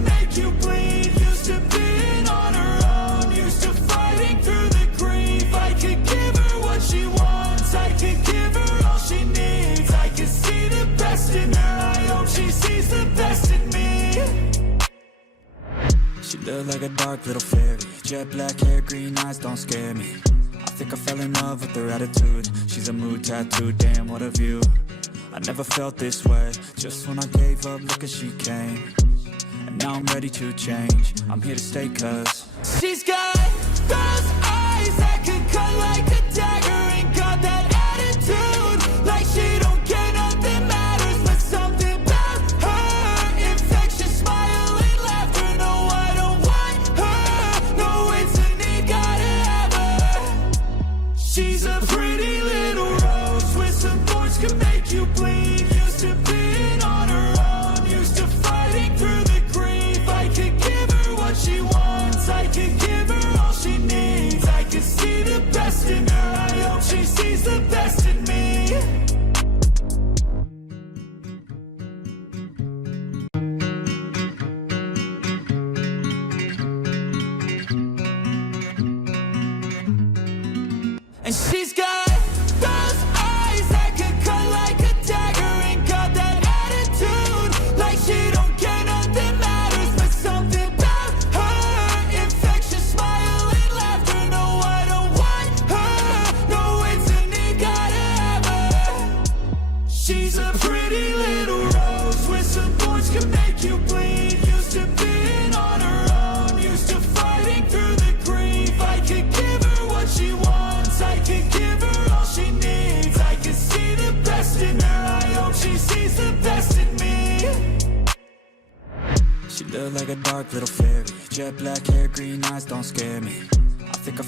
can make you bleed. Used to being on her own, used to fighting through the grief. I could give her what she wants, I could give her all she needs. I could see the best in her, I hope she sees the best in me. She looked like a dark little fairy, jet black hair, green eyes, don't scare me. I think I fell in love with her attitude. She's a mood tattoo, damn what a view. I never felt this way, just when I gave up, look as she came. And now I'm ready to change, I'm here to stay cause she's got those eyes that could cut like a dagger. And got that attitude, like she don't care, nothing matters. But something about her, infectious smile and laughter. No, I don't want her, no, it's a need, gotta have her. She's a pretty little rose with some thorns, can make you bleed. Used to being on her own, used to fighting through the grief. I could give her what she wants, I could give her all she needs. I could see the best in her, I hope she sees the best in me. And she's got those eyes that could cut like a dagger. And got that attitude, like she don't care, nothing matters. But something about her, infectious smile and laughter. No, I don't want her, no, it's a need, gotta have her. She's a pretty little rose with some thorns, can make you bleed. Used to being on her own, used to fighting through the grief. I could give her what she wants, I could give her all she needs. I could see the best in her, I hope she sees the best in me. She looked like a dark little fairy, jet black hair, green eyes, don't scare me. I think I